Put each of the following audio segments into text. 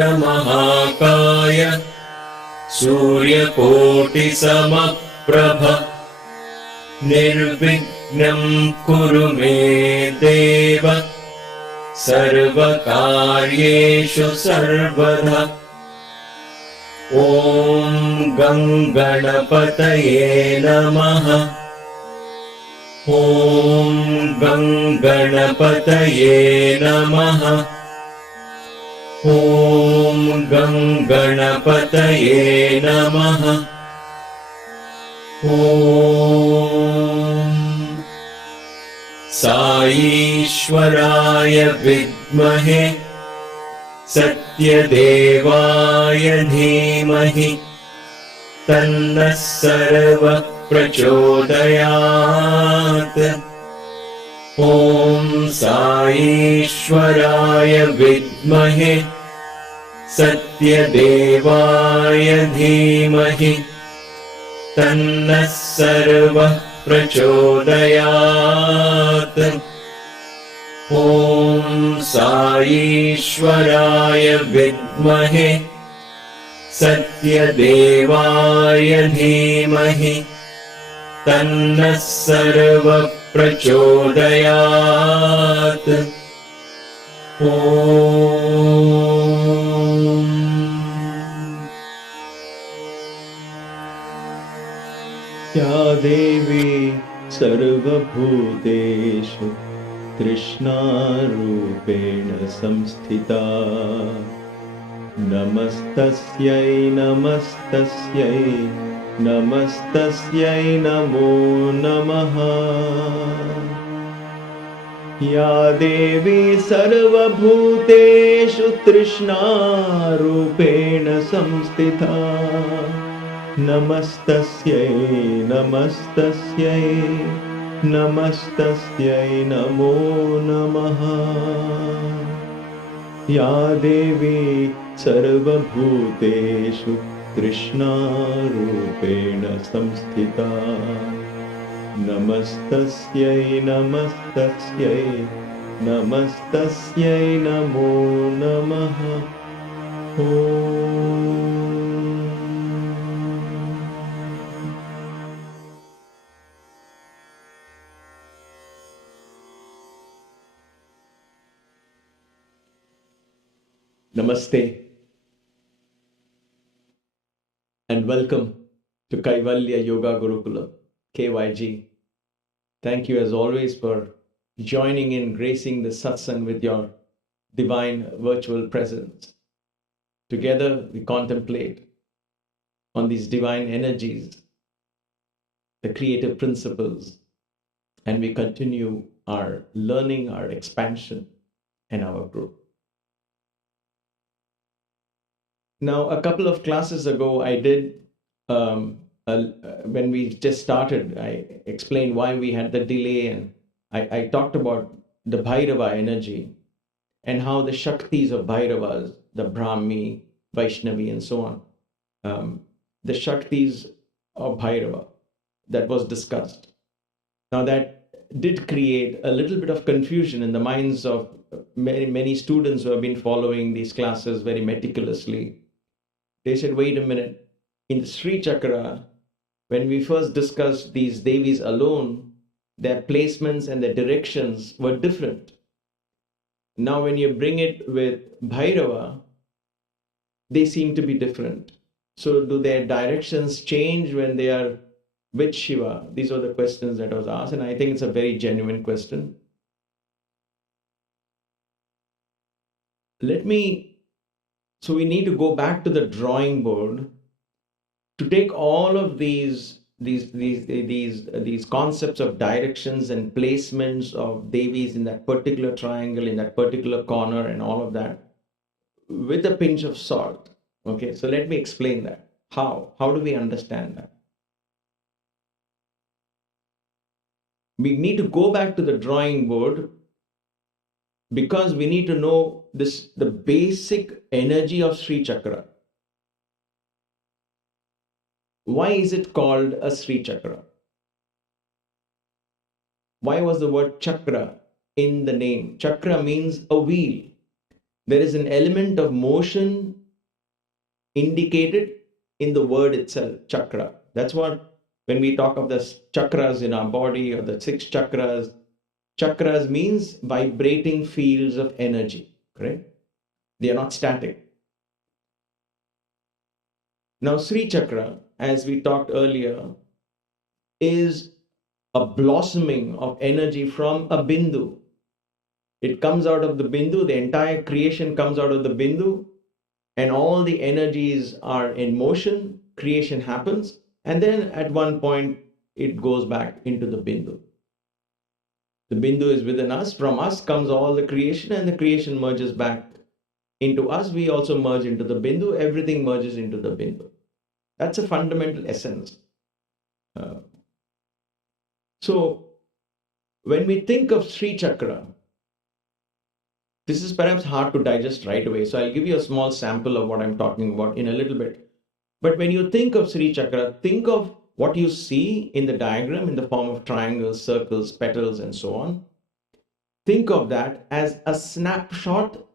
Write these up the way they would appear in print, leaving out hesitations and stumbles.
वक्रतुण्डमहाकाय सूर्यकोटिसमप्रभ निर्विघ्नं कुरु मे देव सर्वकार्येषु सर्वदा। ॐ गं गणपतये नमः। ॐ गं गणपतये नमः। ॐ गं गणपतये नमः। ॐ साईश्वराय विद्महे सत्यदेवाय धीमहि तन्नः सर्वः प्रचोदयात्। ॐ साईश्वराय विद्महे सत्यदेवाय धीमहि तन्नः सर्वः प्रचोदयात्। ॐ साईश्वराय विद्महे सत्यदेवाय धीमहि तन्नः सर्वः प्रचोदयात्। ॐ या देवी सर्वभूतेषु तृष्णारूपेण संस्थिता नमस्तस्यै नमस्तस्यै नमस्तस्यै नमो नमः। या देवी सर्वभूतेषु तृष्णारूपेण संस्थिता नमस्तस्यै नमस्तस्यै नमस्तस्यै नमो नमः। या देवी सर्वभूतेषु तृष्णारूपेण संस्थिता नमस्तस्यै नमस्तस्यै नमस्तस्यै नमो नमः। Namaste and welcome to Kaivalya Yoga Gurukula, KYG. Thank you as always for joining in, gracing the satsang with your divine virtual presence. Together we contemplate on these divine energies, the creative principles, and we continue our learning, our expansion, and our growth. Now, a couple of classes ago, I did, when we just started, I explained why we had the delay, and I talked about the Bhairava energy and how the Shaktis of Bhairavas, the Brahmi, Vaishnavi, and so on, the Shaktis of Bhairava, that was discussed. Now, that did create a little bit of confusion in the minds of many students who have been following these classes very meticulously. They said, wait a minute, in the Sri Chakra, when we first discussed these Devis alone, their placements and their directions were different. Now, when you bring it with Bhairava, they seem to be different. So, do their directions change when they are with Shiva? These are the questions that was asked, and I think it's a very genuine question. So we need to go back to the drawing board to take all of these concepts of directions and placements of Devis in that particular triangle, in that particular corner, and all of that. with a pinch of salt. Okay, so let me explain that. How? How do we understand that? We need to go back to the drawing board because we need to know the basic energy of Sri Chakra. Why is it called a Sri Chakra? Why was the word chakra in the name? Chakra means a wheel. There is an element of motion indicated in the word itself, chakra. That's what, when we talk of the chakras in our body or the 6 chakras, chakras means vibrating fields of energy, correct? They are not static. Now, Sri Chakra, as we talked earlier, is a blossoming of energy from a bindu. It comes out of the bindu, the entire creation comes out of the bindu, and all the energies are in motion, creation happens, and then at one point it goes back into the bindu. The bindu is within us, from us comes all the creation, and the creation merges back into us. We also merge into the bindu, everything merges into the bindu. That's a fundamental essence. So, when we think of Sri Chakra, this is perhaps hard to digest right away. So, I'll give you a small sample of what I'm talking about in a little bit. But when you think of Sri Chakra, think of what you see in the diagram in the form of triangles, circles, petals, and so on. Think of that as a snapshot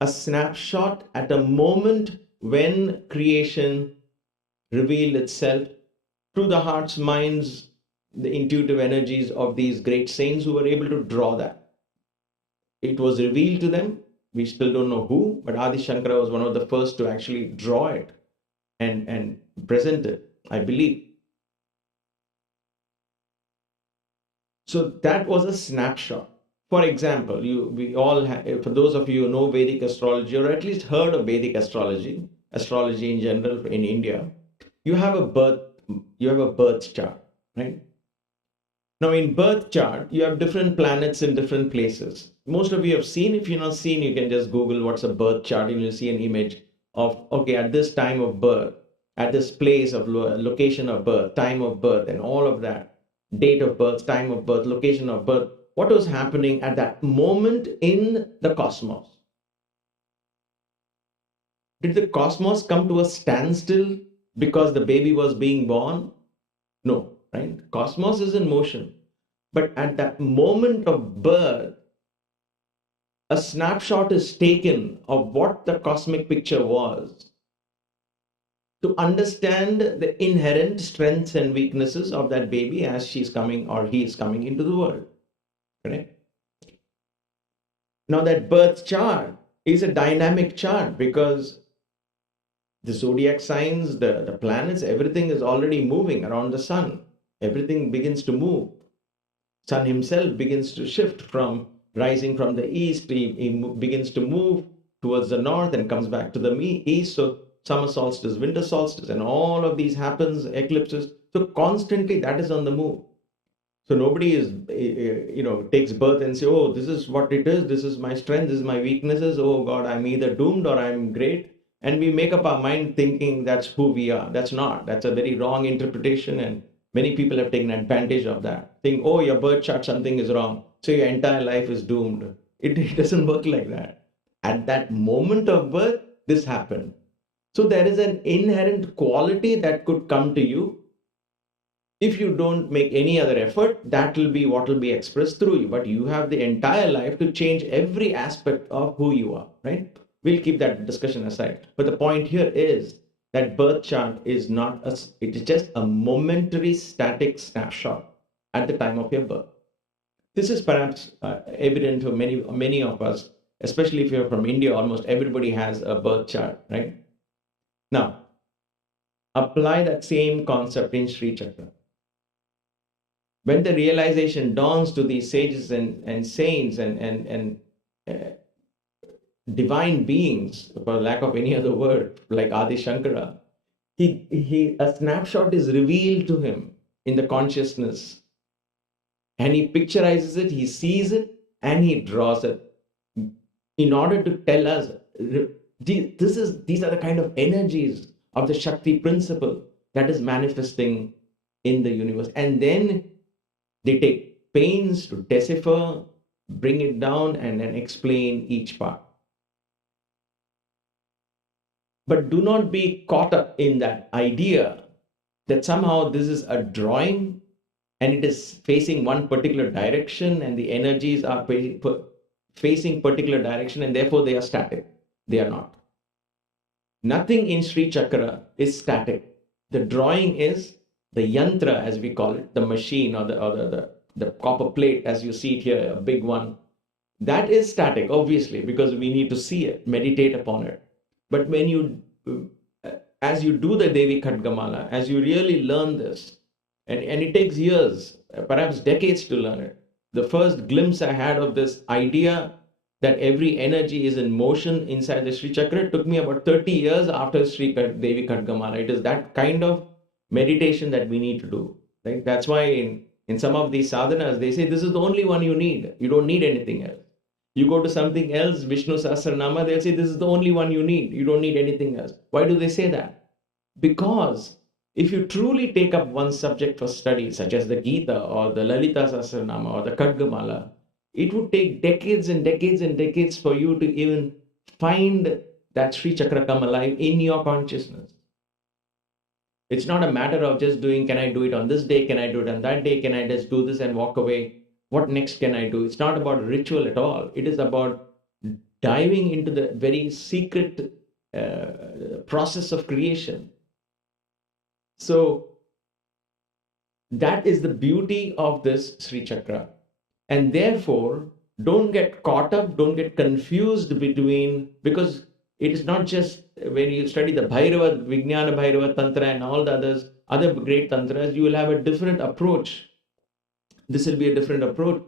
at a moment when creation revealed itself through the hearts, minds, the intuitive energies of these great saints who were able to draw that. It was revealed to them. We still don't know who, but Adi Shankara was one of the first to actually draw it and present it, I believe. So that was a snapshot. For example, we all have, for those of you who know Vedic astrology or at least heard of Vedic astrology in general in India, you have a birth chart, right? Now in birth chart, you have different planets in different places. Most of you have seen. If you're not seen, you can just Google what's a birth chart and you'll see an image of, okay, at this time of birth, at this place of location of birth, time of birth, and all of that, date of birth, time of birth, location of birth, what was happening at that moment in the cosmos. Did the cosmos come to a standstill because the baby was being born? No, right? Cosmos is in motion. But at that moment of birth, a snapshot is taken of what the cosmic picture was to understand the inherent strengths and weaknesses of that baby as she's coming or he is coming into the world. Correct? Now that birth chart is a dynamic chart because the zodiac signs, the planets, everything is already moving around the sun. Everything begins to move. Sun himself begins to shift from rising from the east. He begins to move towards the north and comes back to the east. So summer solstice, winter solstice, and all of these happens, eclipses. So constantly that is on the move. So nobody is, takes birth and say, oh, this is what it is. This is my strength. This is my weaknesses. Oh God, I'm either doomed or I'm great. And we make up our mind thinking that's who we are. That's not. That's a very wrong interpretation. And many people have taken advantage of that. Think, oh, your birth chart, something is wrong. So your entire life is doomed. It doesn't work like that. At that moment of birth, this happened. So there is an inherent quality that could come to you. If you don't make any other effort, that will be what will be expressed through you. But you have the entire life to change every aspect of who you are, right? We'll keep that discussion aside. But the point here is that birth chart is it is just a momentary static snapshot at the time of your birth. This is perhaps evident to many of us, especially if you're from India. Almost everybody has a birth chart, right? Now, apply that same concept in Sri Chakra. When the realization dawns to these sages and saints and divine beings, for lack of any other word, like Adi Shankara, a snapshot is revealed to him in the consciousness. And he picturizes it, he sees it, and he draws it in order to tell us these are the kind of energies of the Shakti principle that is manifesting in the universe. And then they take pains to decipher, bring it down, and then explain each part. But do not be caught up in that idea that somehow this is a drawing and it is facing one particular direction and the energies are facing particular direction and therefore they are static. They are not. Nothing in Sri Chakra is static. The drawing is the yantra, as we call it, the machine or the copper plate, as you see it here, a big one. That is static, obviously, because we need to see it, meditate upon it. But when you, as you do the Devi Khadgamala, as you really learn this, and it takes years, perhaps decades to learn it. The first glimpse I had of this idea that every energy is in motion inside the Sri Chakra took me about 30 years after Sri Devi Khadgamala. It is that kind of meditation that we need to do. Right? That's why in some of these sadhanas, they say this is the only one you need. You don't need anything else. You go to something else, Vishnu Sahasranama, they'll say this is the only one you need. You don't need anything else. Why do they say that? Because if you truly take up one subject for study, such as the Gita or the Lalita Sahasranama or the Khadgamala, it would take decades and decades and decades for you to even find that Sri Chakra come alive in your consciousness. It's not a matter of just doing, can I do it on this day? Can I do it on that day? Can I just do this and walk away? What next can I do? It's not about ritual at all. It is about diving into the very secret process of creation. So that is the beauty of this Sri Chakra. And therefore, don't get caught up, don't get confused between, because it is not just when you study the Bhairava, Vijnana Bhairava Tantra and all the other great tantras, you will have a different approach. This will be a different approach.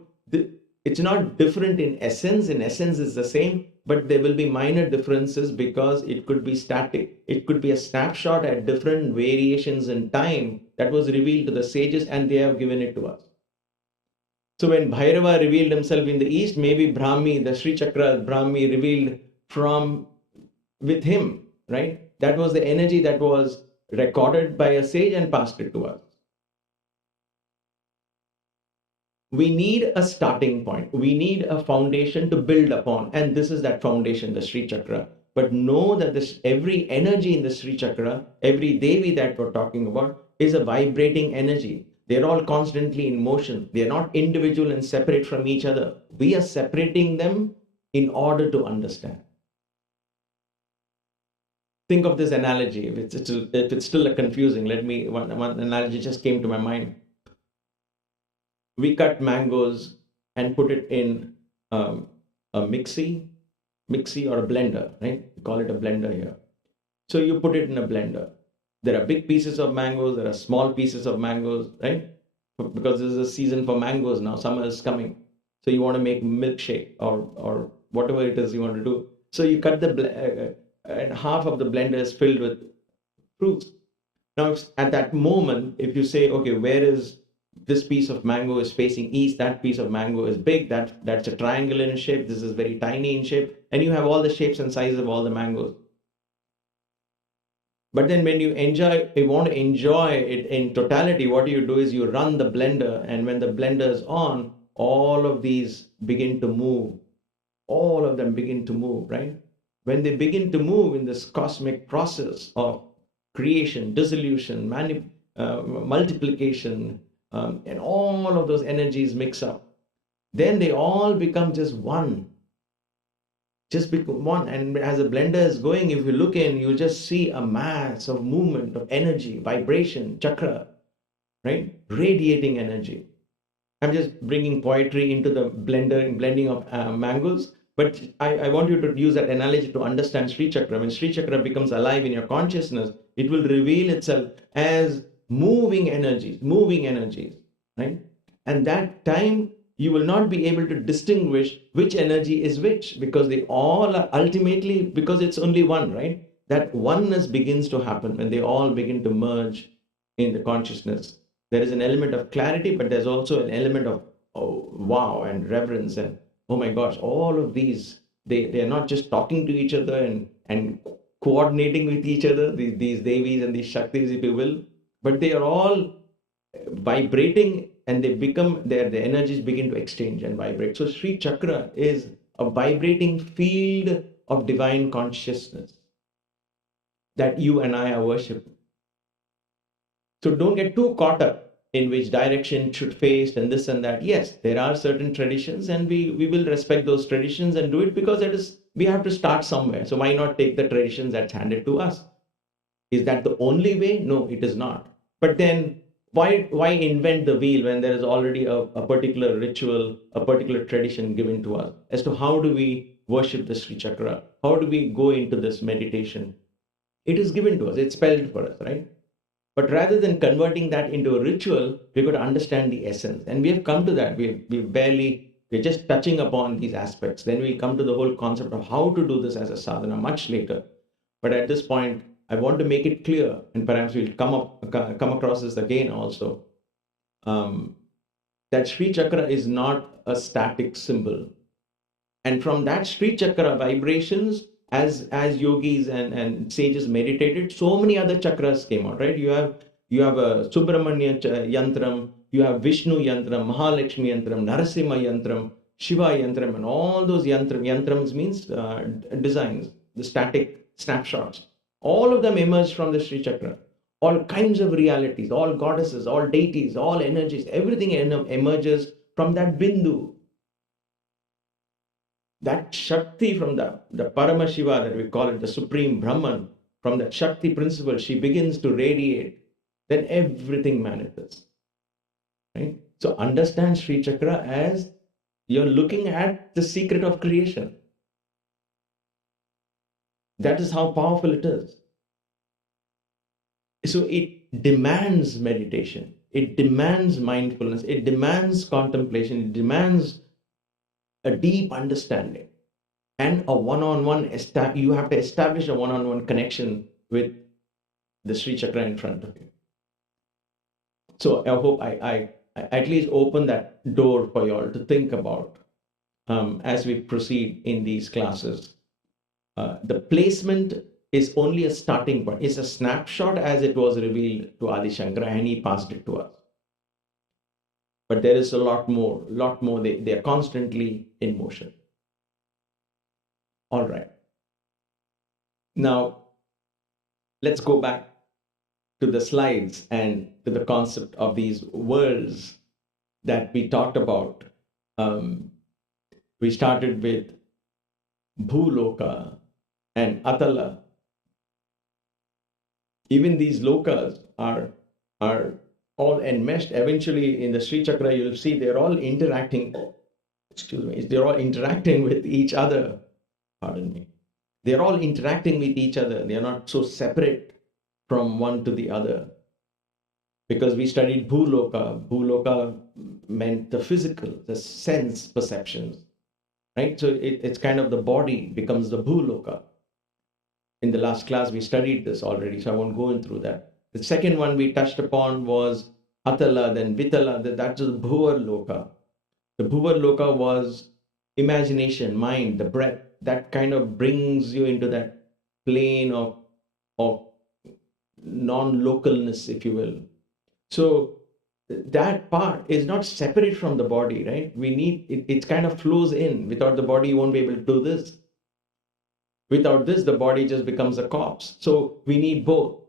It's not different in essence it's the same, but there will be minor differences because it could be static. It could be a snapshot at different variations in time that was revealed to the sages and they have given it to us. So when Bhairava revealed himself in the east, maybe Brahmi, the Sri Chakra, Brahmi revealed with him, right? That was the energy that was recorded by a sage and passed it to us. We need a starting point. We need a foundation to build upon. And this is that foundation, the Sri Chakra. But know that every energy in the Sri Chakra, every Devi that we're talking about, is a vibrating energy. They're all constantly in motion. They're not individual and separate from each other. We are separating them in order to understand. Think of this analogy. If it's still confusing, one analogy just came to my mind. We cut mangoes and put it in a mixie or a blender, right? We call it a blender here. So you put it in a blender. There are big pieces of mangoes, there are small pieces of mangoes, right? Because this is a season for mangoes now, summer is coming. So you want to make milkshake or whatever it is you want to do. So you cut and half of the blender is filled with fruits. Now, at that moment, if you say, okay, where is this piece of mango is facing east, that piece of mango is big, that's a triangle in shape, this is very tiny in shape, and you have all the shapes and sizes of all the mangoes. But then when you want to enjoy it in totality, what you do is you run the blender, and when the blender is on, all of these begin to move. All of them begin to move, right? When they begin to move in this cosmic process of creation, dissolution, multiplication, and all of those energies mix up, then they all become just one. Just become one. And as the blender is going, if you look in, you just see a mass of movement, of energy, vibration, chakra, right? Radiating energy. I'm just bringing poetry into the blending of mangoes. But I want you to use that analogy to understand Sri Chakra. When Sri Chakra becomes alive in your consciousness, it will reveal itself as moving energies, right? And that time, you will not be able to distinguish which energy is which, because they all are ultimately, because it's only one, right? That oneness begins to happen when they all begin to merge in the consciousness. There is an element of clarity, but there's also an element of wow and reverence and oh my gosh, all of these They are not just talking to each other and coordinating with each other, these Devis and these Shaktis, if you will, but they are all vibrating, and they become their energies begin to exchange and vibrate. So Sri Chakra is a vibrating field of divine consciousness that you and I are worshiping. So don't get too caught up in which direction it should face and this and that. Yes, there are certain traditions, and we will respect those traditions and do it, because it is, we have to start somewhere. So why not take the traditions that's handed to us? Is that the only way? No, it is not. But then why invent the wheel when there is already a particular ritual, a particular tradition given to us as to how do we worship the Sri Chakra? How do we go into this meditation? It is given to us, it's spelled for us, right? But rather than converting that into a ritual, we've got to understand the essence. And we have come to that. We're just touching upon these aspects. Then we'll come to the whole concept of how to do this as a sadhana much later. But at this point, I want to make it clear, and perhaps we'll come across this again also, that Sri Chakra is not a static symbol. And from that Sri Chakra vibrations, as yogis and sages meditated, so many other chakras came out, right? You have a Subramanya Yantram, you have Vishnu Yantram, Mahalakshmi Yantram, Narasimha Yantram, Shiva Yantram, and all those yantrams means designs, the static snapshots. All of them emerged from the Sri Chakra. All kinds of realities, all goddesses, all deities, all energies, everything emerges from that Bindu. That Shakti from the Paramashiva, that we call it the Supreme Brahman, from that Shakti principle, she begins to radiate, then everything manifests. Right? So understand Sri Chakra as you're looking at the secret of creation. That is how powerful it is. So it demands meditation, it demands mindfulness, it demands contemplation, it demands a deep understanding and a one-on-one. You have to establish a one-on-one connection with the Sri Chakra in front of you. So I hope I at least open that door for you all to think about as we proceed in these classes. The placement is only a starting point. It's a snapshot as it was revealed to Adi Shankara, and he passed it to us. But there is a lot more. They are constantly in motion. All right. Now, let's go back to the slides and to the concept of these worlds that we talked about. We started with Bhuloka and Atala. Even these lokas are all enmeshed. Eventually, in the Sri Chakra, you'll see they're all interacting. They're all interacting with each other. Pardon me. They're all interacting with each other. They're not so separate from one to the other. Because we studied Bhuloka. Bhuloka meant the physical, the sense perceptions. Right? So it's kind of the body becomes the Bhuloka. In the last class, we studied this already, so I won't go in through that. The second one we touched upon was Atala, then Vitala, that's the Bhuvar Loka. The Bhuvar Loka was imagination, mind, the breath, that kind of brings you into that plane of non-localness, if you will. So that part is not separate from the body, right? We need, it kind of flows in. Without the body, you won't be able to do this. Without this, the body just becomes a corpse. So we need both.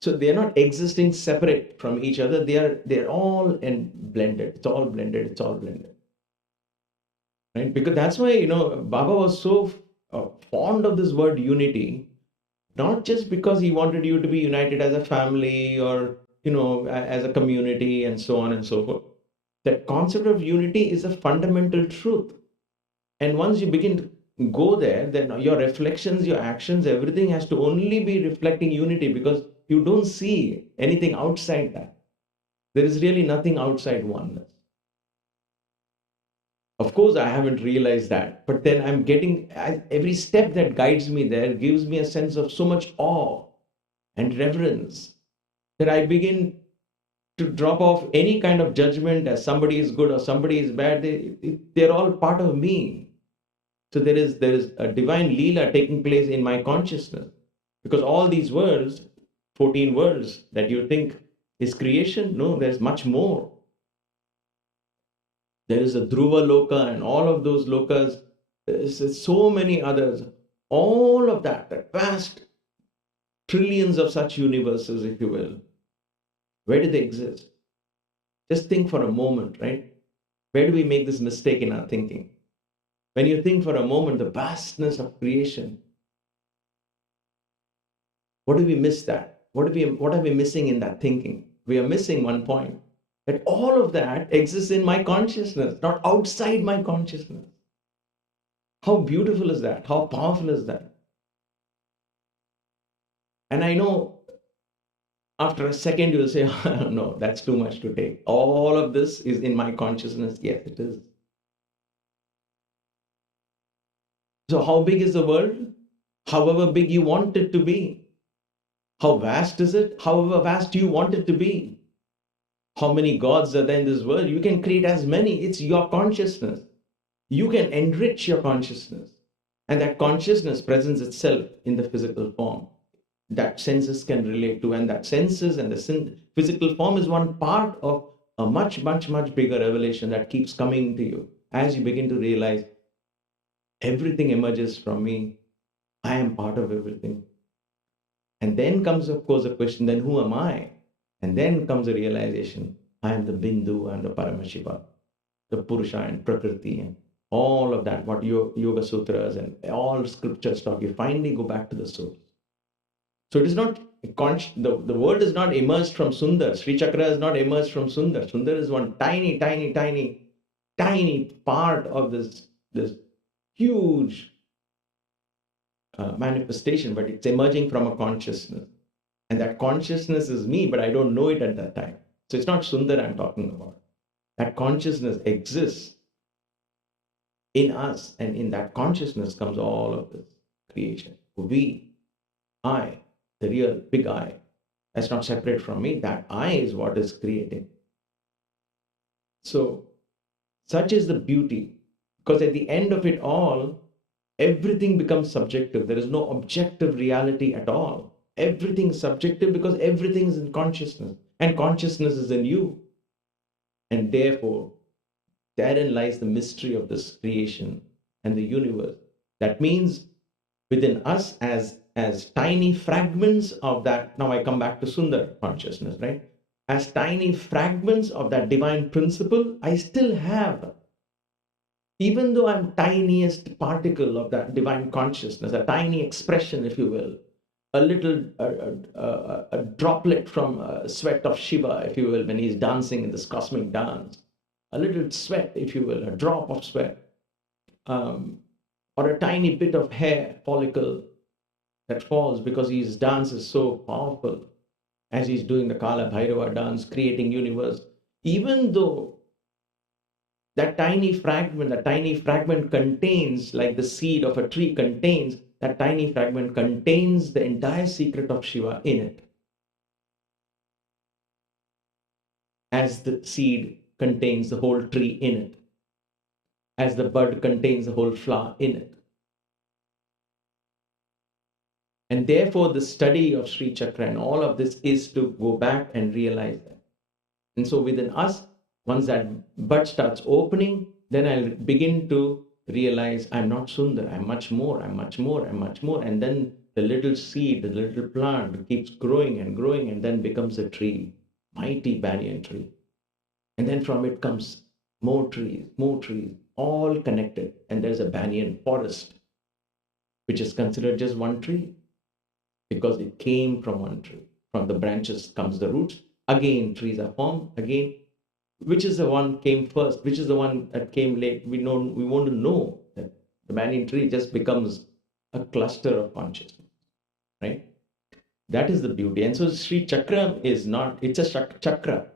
So they're not existing separate from each other. They're all blended. It's all blended. Right? Because that's why, Baba was so fond of this word unity, not just because he wanted you to be united as a family or, as a community and so on and so forth. That concept of unity is a fundamental truth. And once you begin to go there, then your reflections, your actions, everything has to only be reflecting unity, because you don't see anything outside that. There is really nothing outside oneness. Of course, I haven't realized that, but then I'm getting, every step that guides me there gives me a sense of so much awe and reverence that I begin to drop off any kind of judgment as somebody is good or somebody is bad. They're all part of me. So there is a divine Leela taking place in my consciousness. Because all these worlds, 14 worlds that you think is creation, no, there's much more. There is a Dhruva Loka and all of those Lokas. There's so many others. All of that vast trillions of such universes, if you will. Where do they exist? Just think for a moment, right? Where do we make this mistake in our thinking? When you think for a moment the vastness of creation, what do we miss that? What are we missing in that thinking? We are missing one point, that all of that exists in my consciousness, not outside my consciousness. How beautiful is that? How powerful is that? And I know after a second you will say, oh, no, that's too much to take. All of this is in my consciousness. Yes, it is. So how big is the world? However big you want it to be. How vast is it? However vast you want it to be. How many gods are there in this world? You can create as many. It's your consciousness. You can enrich your consciousness. And that consciousness presents itself in the physical form that senses can relate to. And that senses and the physical form is one part of a much, much, much bigger revelation that keeps coming to you as you begin to realize everything emerges from me. I am part of everything. And then comes, of course, the question, then who am I? And then comes the realization, I am the Bindu and the Paramashiva, the Purusha and Prakriti and all of that, what Yoga Sutras and all scriptures talk, you finally go back to the source. So it is not, the world is not emerged from Sundar. Sri Chakra is not emerged from Sundar. Sundar is one tiny, tiny, tiny, tiny part of this huge manifestation, but it's emerging from a consciousness. And that consciousness is me, but I don't know it at that time. So it's not Sundar I'm talking about. That consciousness exists in us, and in that consciousness comes all of this creation. We, I, the real big I, that's not separate from me. That I is what is creating. So such is the beauty, because at the end of it all, everything becomes subjective. There is no objective reality at all. Everything is subjective because everything is in consciousness, and consciousness is in you. And therefore, therein lies the mystery of this creation and the universe. That means within us as tiny fragments of that, now I come back to Sundar consciousness, right? As tiny fragments of that divine principle, I still have, even though I'm tiniest particle of that divine consciousness, a tiny expression, if you will, a little a droplet from a sweat of Shiva, if you will, when he's dancing in this cosmic dance, a little sweat, if you will, a drop of sweat, or a tiny bit of hair follicle that falls because his dance is so powerful as he's doing the Kala Bhairava dance, creating universe. Even though that tiny fragment contains, like the seed of a tree contains, that tiny fragment contains the entire secret of Shiva in it. As the seed contains the whole tree in it. As the bud contains the whole flower in it. And therefore, the study of Sri Chakra and all of this is to go back and realize that. And so within us, once that bud starts opening, then I'll begin to realize I'm not Sundar, I'm much more, I'm much more, I'm much more. And then the little seed, the little plant keeps growing and then becomes a tree, mighty banyan tree. And then from it comes more trees, all connected. And there's a banyan forest, which is considered just one tree because it came from one tree. From the branches comes the roots. Again, trees are formed. Again, which is the one came first? Which is the one that came late? We want to know that the banyan tree just becomes a cluster of consciousness, right? That is the beauty. And so Sri Chakra is not, it's a chakra.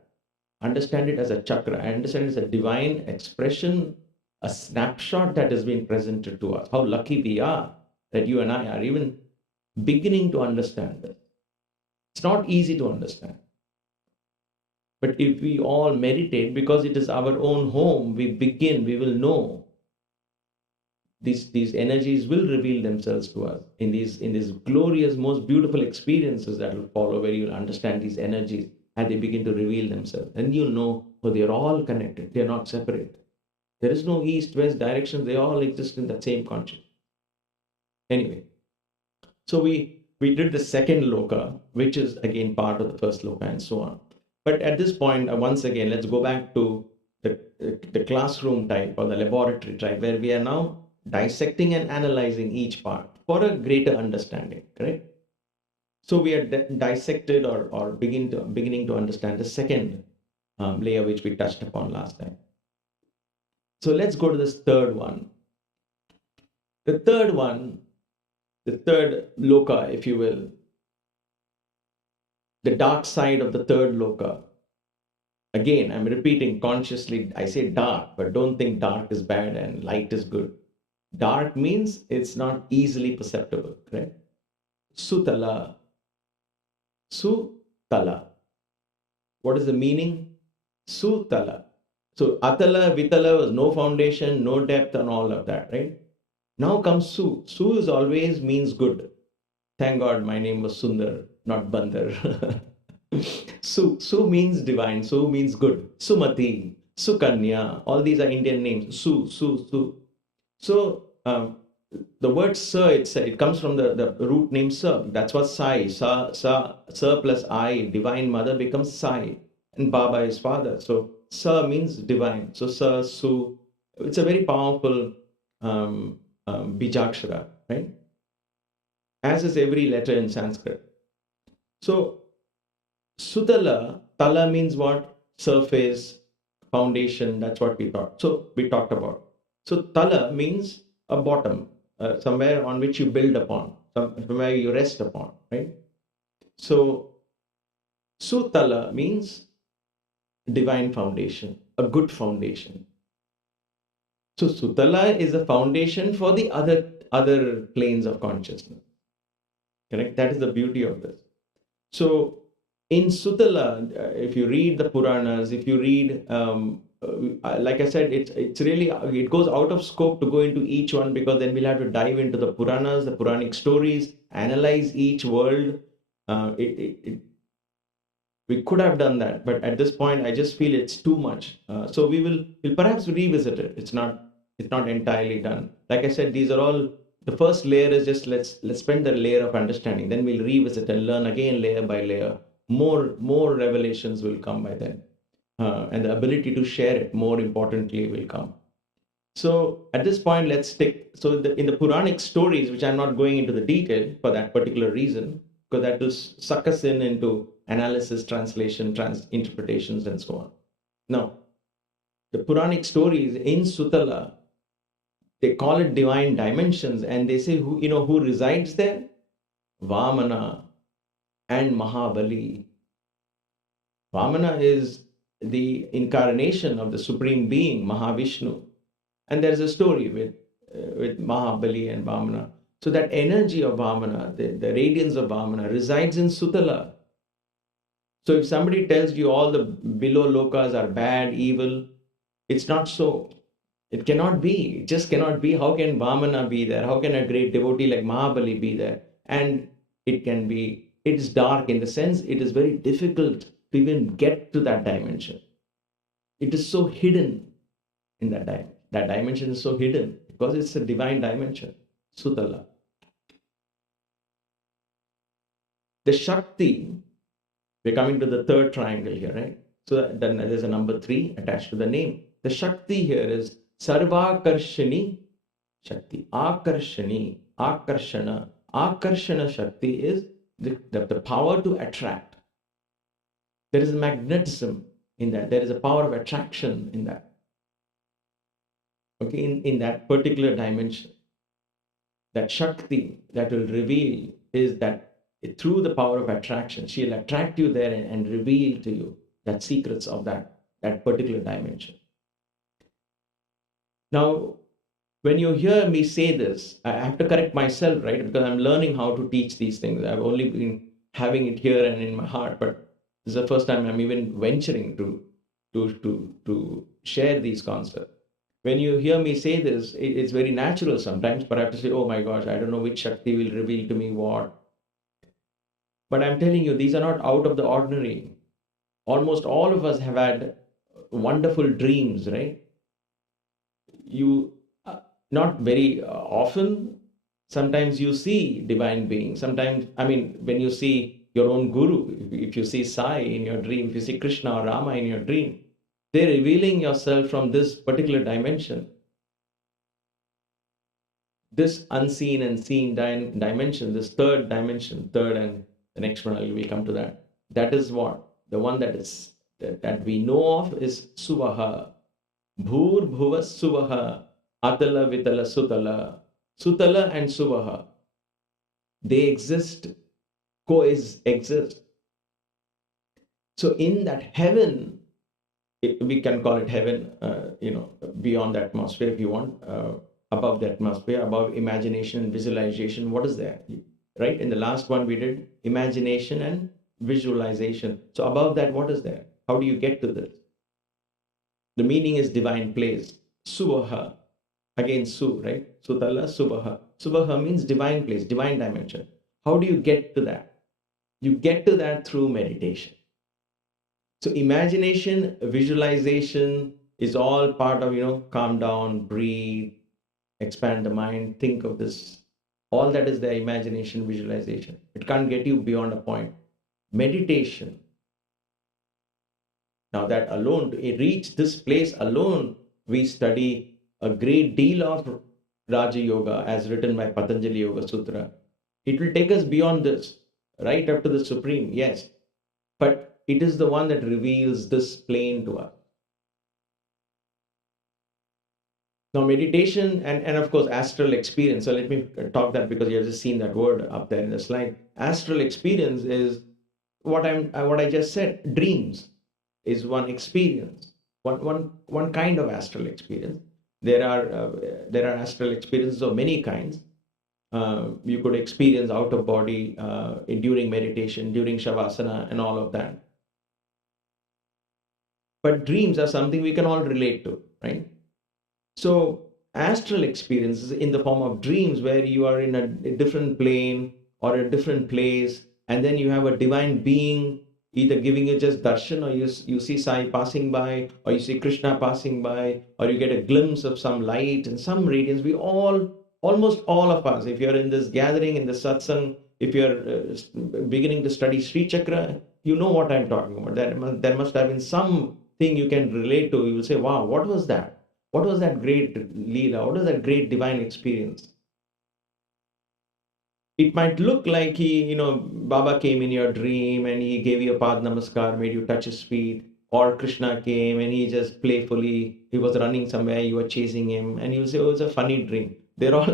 Understand it as a chakra. I understand it as a divine expression, a snapshot that has been presented to us. How lucky we are that you and I are even beginning to understand this. It's not easy to understand. But if we all meditate, because it is our own home, we will know these energies will reveal themselves to us in these glorious, most beautiful experiences that will follow, where you'll understand these energies as they begin to reveal themselves. And you'll know, oh, they're all connected, they're not separate. There is no east, west direction, they all exist in that same consciousness. Anyway, so we did the second Loka, which is again part of the first Loka, and so on. But at this point, once again, let's go back to the classroom type or the laboratory type, where we are now dissecting and analyzing each part for a greater understanding, correct? So we are dissected or beginning to understand the second layer, which we touched upon last time. So let's go to this third one. The third one, the third Loka, if you will, the dark side of the third Loka. Again, I'm repeating consciously, I say dark, but don't think dark is bad and light is good. Dark means it's not easily perceptible, correct? Sutala. Sutala. What is the meaning? Sutala. So Atala, Vitala was no foundation, no depth, and all of that, right? Now comes Su. Su is always means good. Thank God my name was Sundar, not Bandar. Su means divine. Su means good. Sumati, Sukanya, all these are Indian names. Su. So the word Sa, it comes from the root name Sa. That's what Sai. Sa plus I, divine mother, becomes Sai. And Baba is father. So Sa means divine. So Sa, Su. It's a very powerful Bijakshara, right? As is every letter in Sanskrit. So Sutala, Tala means what? Surface, foundation, that's what we thought. So we talked about. So Tala means a bottom, somewhere on which you build upon, somewhere you rest upon, right? So Sutala means divine foundation, a good foundation. So Sutala is a foundation for the other planes of consciousness. Correct? That is the beauty of this. So in Sutala, if you read the Puranas, if you read, like I said, it's really, it goes out of scope to go into each one, because then we'll have to dive into the Puranas, the Puranic stories, analyze each world. We could have done that, but at this point, I just feel it's too much. So we'll perhaps revisit it. It's not entirely done. Like I said, these are all, the first layer is just let's spend the layer of understanding. Then we'll revisit and learn again layer by layer. More revelations will come by then, and the ability to share it, more importantly, will come. So at this point, let's stick. So in the Puranic stories, which I'm not going into the detail for that particular reason, because that will suck us into analysis, translation, interpretations, and so on. Now, the Puranic stories in Sutala, they call it divine dimensions, and they say who resides there? Vamana and Mahabali. Vamana is the incarnation of the Supreme Being, Mahavishnu. And there's a story with Mahabali and Vamana. So that energy of Vamana, the radiance of Vamana, resides in Sutala. So if somebody tells you all the below lokas are bad, evil, it's not so. It cannot be. It just cannot be. How can Vamana be there? How can a great devotee like Mahabali be there? And it can be, it is dark in the sense it is very difficult to even get to that dimension. It is so hidden in that dimension. That dimension is so hidden because it's a divine dimension, Sutala. The Shakti, we're coming to the third triangle here, right? So then there's a number 3 attached to the name. The Shakti here is Sarvakarshani Shakti. Akarshani, Akarshana. Akarshana Shakti is the power to attract. There is magnetism in that. There is a power of attraction in that. Okay, in that particular dimension. That Shakti that will reveal is that through the power of attraction, she'll attract you there and reveal to you that secrets of that particular dimension. Now, when you hear me say this, I have to correct myself, right? Because I'm learning how to teach these things. I've only been having it here and in my heart, but this is the first time I'm even venturing to share these concepts. when you hear me say this, it's very natural sometimes, but I have to say, oh my gosh, I don't know which Shakti will reveal to me what. But I'm telling you, these are not out of the ordinary. Almost all of us have had wonderful dreams, right? You, not very often, sometimes you see divine beings. Sometimes, I mean, when you see your own guru, if you see Sai in your dream, if you see Krishna or Rama in your dream, they're revealing yourself from this particular dimension. This unseen and seen dimension, this third dimension, third and the next one, we come to that. That is what? The one that we know of is Suvaha. Bhur Bhuva Suvaha. Atala Vitala Sutala. Sutala and Suvaha. They exist, coexist. So in that heaven, we can call it heaven, beyond the atmosphere if you want, above the atmosphere, above imagination and visualization. What is there? Right? In the last one we did imagination and visualization. So above that, what is there? How do you get to this? The meaning is divine place. Suvaha. Again, Su, right? Sutala, Suvaha. Suvaha means divine place, divine dimension. How do you get to that? You get to that through meditation. So imagination, visualization is all part of, calm down, breathe, expand the mind, think of this. All that is the imagination, visualization. It can't get you beyond a point. Meditation. Now that alone, to reach this place alone, we study a great deal of Raja Yoga as written by Patanjali Yoga Sutra. It will take us beyond this, right up to the Supreme, yes. But it is the one that reveals this plane to us. Now meditation and of course astral experience. So let me talk that because you have just seen that word up there in the slide. Astral experience is what I just said. Dreams is one experience, one kind of astral experience. There are astral experiences of many kinds. You could experience out of body during meditation, during shavasana, and all of that. But dreams are something we can all relate to, right? So astral experiences in the form of dreams where you are in a different plane or a different place, and then you have a divine being either giving you just darshan, or you see Sai passing by, or you see Krishna passing by, or you get a glimpse of some light and some radiance. We almost all of us, if you're in this gathering, in the satsang, if you're beginning to study Sri Chakra, you know what I'm talking about. There must have been something you can relate to. You will say, wow, what was that? What was that great Leela? What was that great divine experience? It might look like Baba came in your dream and he gave you a Pad Namaskar, made you touch his feet, or Krishna came and he just playfully, he was running somewhere, you were chasing him, and you say, oh, it's a funny dream. They all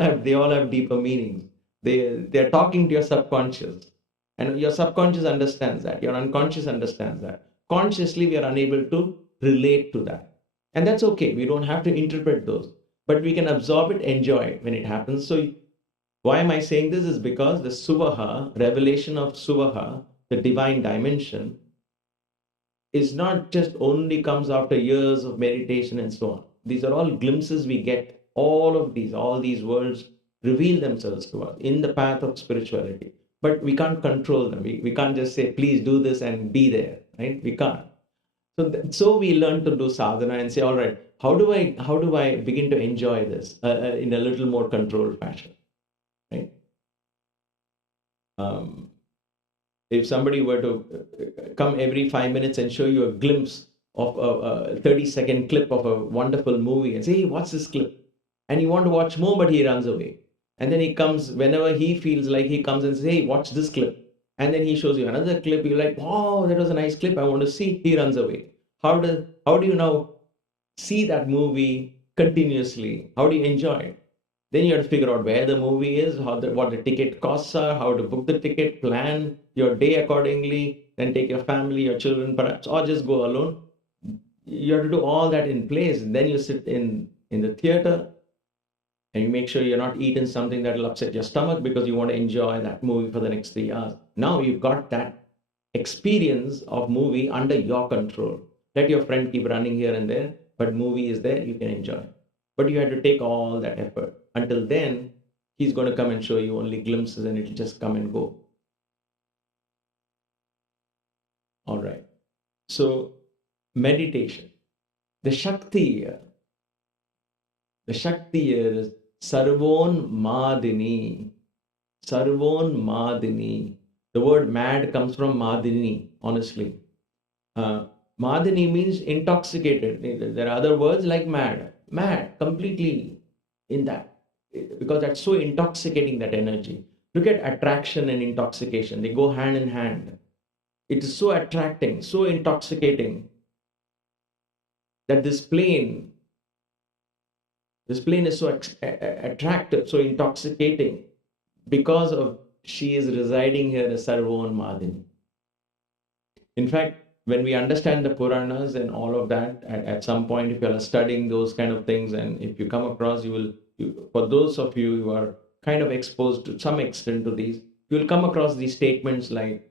have deeper meanings. They're talking to your subconscious, and your subconscious understands that. Your unconscious understands that. Consciously, we are unable to relate to that. And that's okay. We don't have to interpret those, but we can absorb it, enjoy it when it happens. So why am I saying this? Is because the Suvaha, revelation of Suvaha, the divine dimension, is not just only comes after years of meditation and so on. These are all glimpses we get. All these worlds reveal themselves to us in the path of spirituality. But we can't control them. We can't just say, please do this and be there, right? We can't. So we learn to do sadhana and say, all right, how do I begin to enjoy this in a little more controlled fashion, right? If somebody were to come every 5 minutes and show you a glimpse of a 30-second clip of a wonderful movie and say, hey, what's this clip? And you want to watch more, but he runs away. And then he comes, whenever he feels like, he comes and says, hey, watch this clip. And then he shows you another clip. You're like, wow, that was a nice clip. I want to see. He runs away. How do you now see that movie continuously? How do you enjoy it? Then you have to figure out where the movie is, what the ticket costs are, how to book the ticket, plan your day accordingly, then take your family, your children perhaps, or just go alone. You have to do all that in place. And then you sit in the theater and you make sure you're not eating something that will upset your stomach because you want to enjoy that movie for the next 3 hours. Now you've got that experience of movie under your control. Let your friend keep running here and there, but movie is there, you can enjoy. But you had to take all that effort. Until then, he's going to come and show you only glimpses and it'll just come and go. All right. So, meditation. The Shakti here. The Shakti here is Sarvon Madini. Sarvon Madini. The word mad comes from Madini, honestly. Madini means intoxicated. There are other words like mad. Mad, completely in that. Because that's so intoxicating, that energy. Look at attraction and intoxication. They go hand in hand. It is so attracting, so intoxicating that this plane is so attractive, so intoxicating because of she is residing here as Sarvon Madini. In fact, when we understand the Puranas and all of that, at some point, if you are studying those kind of things, and if you come across, for those of you who are kind of exposed to some extent to these, you will come across these statements like,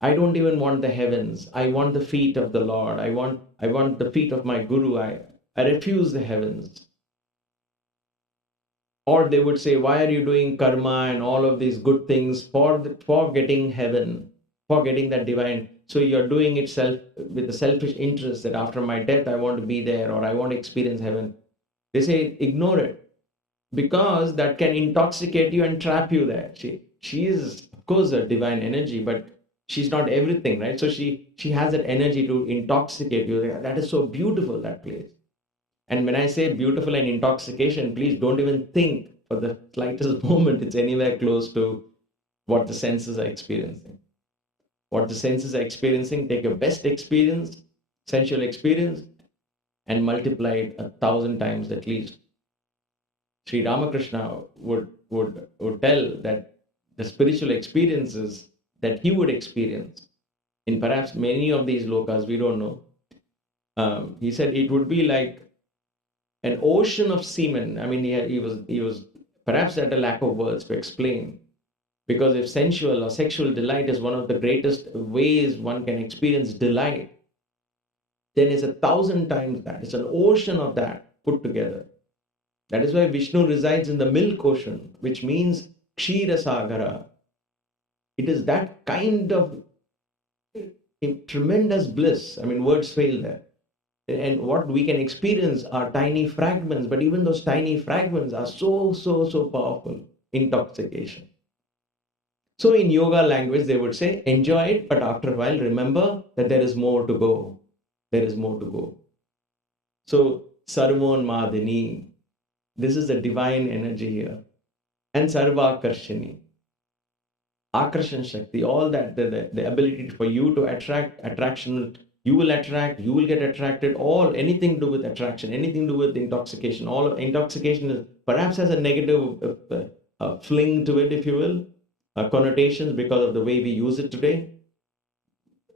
I don't even want the heavens. I want the feet of the Lord. I want the feet of my Guru. I refuse the heavens. Or they would say, why are you doing karma and all of these good things for getting heaven, for getting that divine? So you're doing it with the selfish interest that after my death, I want to be there or I want to experience heaven. They say, ignore it, because that can intoxicate you and trap you there. She is, of course, a divine energy, but she's not everything, right? So she has that energy to intoxicate you. That is so beautiful, that place. And when I say beautiful and intoxication, please don't even think for the slightest moment it's anywhere close to what the senses are experiencing. What the senses are experiencing, take your best experience, sensual experience, and multiply it 1,000 times at least. Sri Ramakrishna would tell that the spiritual experiences that he would experience in perhaps many of these lokas, we don't know. He said it would be like an ocean of semen. I mean, he was perhaps at a lack of words to explain. Because if sensual or sexual delight is one of the greatest ways one can experience delight, then it's 1,000 times that. It's an ocean of that put together. That is why Vishnu resides in the milk ocean, which means Kshira Sagara. It is that kind of tremendous bliss. I mean, words fail there. And what we can experience are tiny fragments, but even those tiny fragments are so powerful. Intoxication. So in yoga language, they would say, enjoy it, but after a while, remember that there is more to go. There is more to go. So, Sarvon Madini, this is the divine energy here. And Sarva Karshini, Akarshan Shakti, all that, the ability for you to attraction, you will attract, you will get attracted, anything to do with attraction, anything to do with intoxication. All intoxication perhaps has a negative fling to it, if you will. Connotations because of the way we use it today.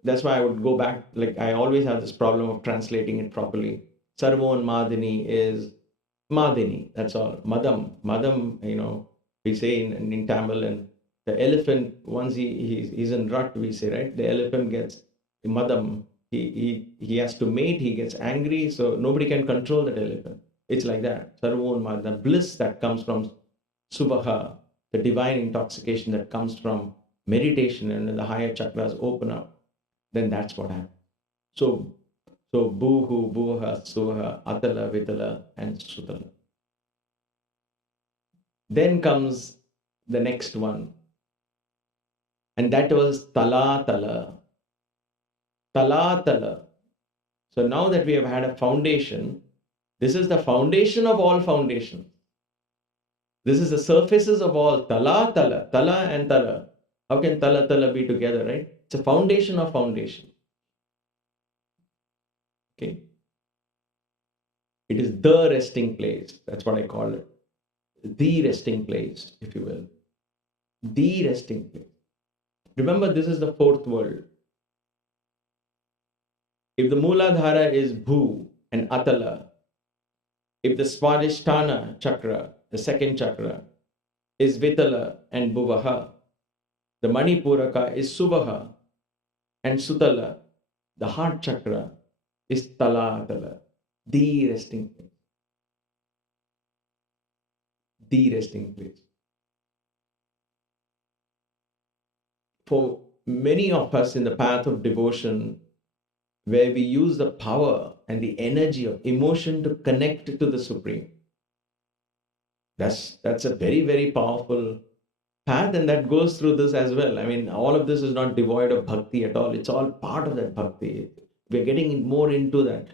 That's why I would go back, like I always have this problem of translating it properly. Sarvon Madini is Madini, that's all. Madam, we say in Tamil, and the elephant, once he's in rut, we say, right? The elephant gets Madam, he has to mate, he gets angry, so nobody can control that elephant. It's like that. Sarvon Madini, the bliss that comes from Subaha, the divine intoxication that comes from meditation, and when the higher chakras open up, then that's what happens. So Bhuhu, Bhuha, Suha, Atala, Vitala, and Sutala. Then comes the next one, and that was Tala Tala. Tala Tala. So now that we have had a foundation, this is the foundation of all foundations. This is the surfaces of all. Tala, Tala, Tala and Tala. How can Tala, Tala be together, right? It's a foundation of foundation. Okay. It is the resting place. That's what I call it. The resting place, if you will. The resting place. Remember, this is the fourth world. If the Mooladhara is Bhu and Atala, if the Swadhisthana chakra, the second chakra, is Vitala and Bhuvaha, the Manipuraka is Suvaha, and Sutala, the heart chakra, is Tala Tala, the resting place. the resting place. For many of us in the path of devotion, where we use the power and the energy of emotion to connect to the Supreme, that's a very, very powerful path, and that goes through this as well. I mean, all of this is not devoid of bhakti at all. It's all part of that bhakti. We're getting more into that.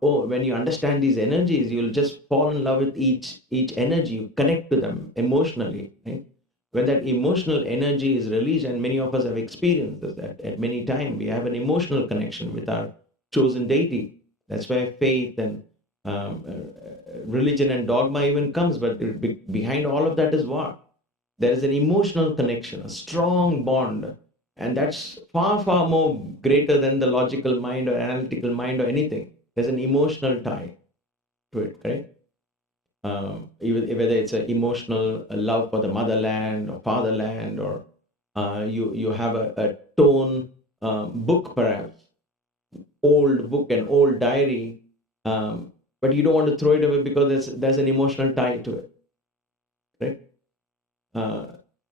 Oh, when you understand these energies, you'll just fall in love with each energy. You connect to them emotionally, right? When that emotional energy is released, and many of us have experienced this, that at many times we have an emotional connection with our chosen deity. That's where faith and religion and dogma even comes. But behind all of that is what? There is an emotional connection, a strong bond, and that's far, far more greater than the logical mind or analytical mind or anything. There's an emotional tie to it, correct? Whether it's an emotional love for the motherland or fatherland, or you have a tone book, perhaps old book and old diary, but you don't want to throw it away because there's an emotional tie to it, right?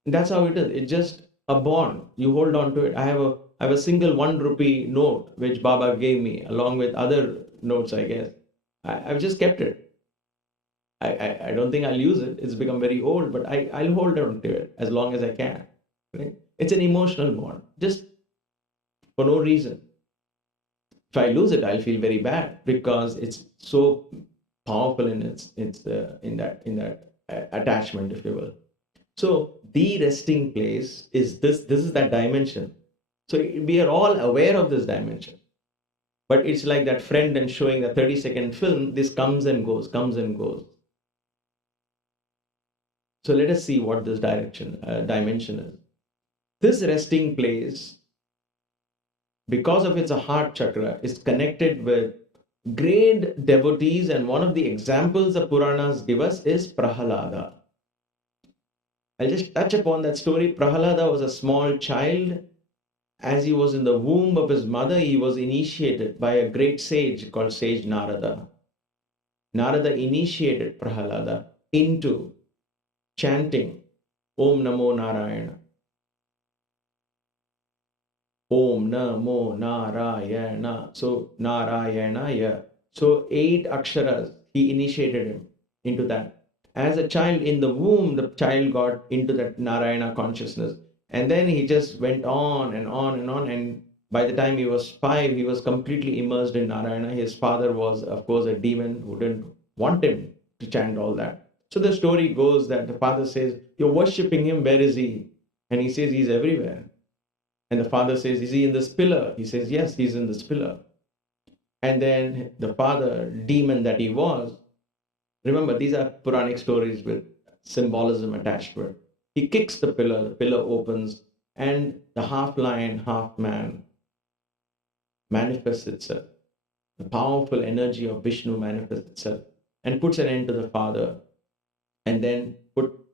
That's how it is. It's just a bond. You hold on to it. I have a single 1 rupee note which Baba gave me along with other notes, I guess. I've just kept it. I don't think I'll use it. It's become very old, but I'll hold on to it as long as I can. Right? It's an emotional bond, just for no reason. If I lose it, I'll feel very bad because it's so powerful in in that attachment, if you will. So the resting place is this. This is that dimension. So we are all aware of this dimension, but it's like that friend and showing a 30-second film. This comes and goes, comes and goes. So let us see what this dimension is. This resting place, because of its heart chakra, is connected with great devotees, and one of the examples the Puranas give us is Prahlada. I'll just touch upon that story. Prahlada was a small child. As he was in the womb of his mother, he was initiated by a great sage called Sage Narada. Narada initiated Prahlada into chanting Om Namo Narayana. Om Namo Narayana. So Narayana. So 8 aksharas, he initiated him into that. As a child in the womb, the child got into that Narayana consciousness. And then he just went on and on and on. And by the time he was 5, he was completely immersed in Narayana. His father was, of course, a demon who didn't want him to chant all that. So the story goes that the father says, "You're worshipping him, where is he?" And he says, "He's everywhere." And the father says, "Is he in this pillar?" He says, "Yes, he's in this pillar." And then the father, demon that he was, remember, these are Puranic stories with symbolism attached to it. He kicks the pillar opens, and the half lion, half man manifests itself. The powerful energy of Vishnu manifests itself and puts an end to the father, and then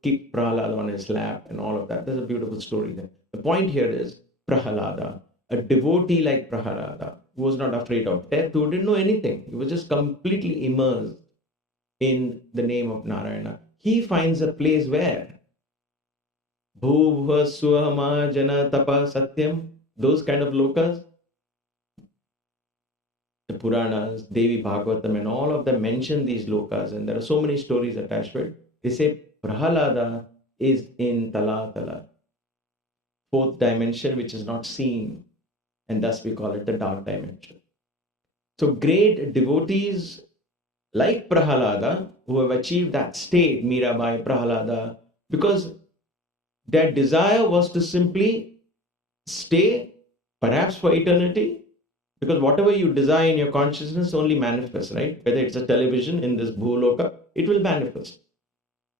keep Prahlada on his lap and all of that. There's a beautiful story there. The point here is Prahlada, a devotee like Prahlada, who was not afraid of death, who didn't know anything. He was just completely immersed in the name of Narayana. He finds a place where Bhuvha Suhama Jana Tapa Satyam, those kind of lokas, the Puranas, Devi Bhagavatam, and all of them mention these lokas, and there are so many stories attached to it. They say Prahlada is in Tala, 4th dimension, which is not seen, and thus we call it the dark dimension. So great devotees like Prahlada, who have achieved that state, Mirabai, Prahlada, because their desire was to simply stay, perhaps for eternity, because whatever you desire in your consciousness only manifests, right? Whether it's a television in this Bhuloka, it will manifest.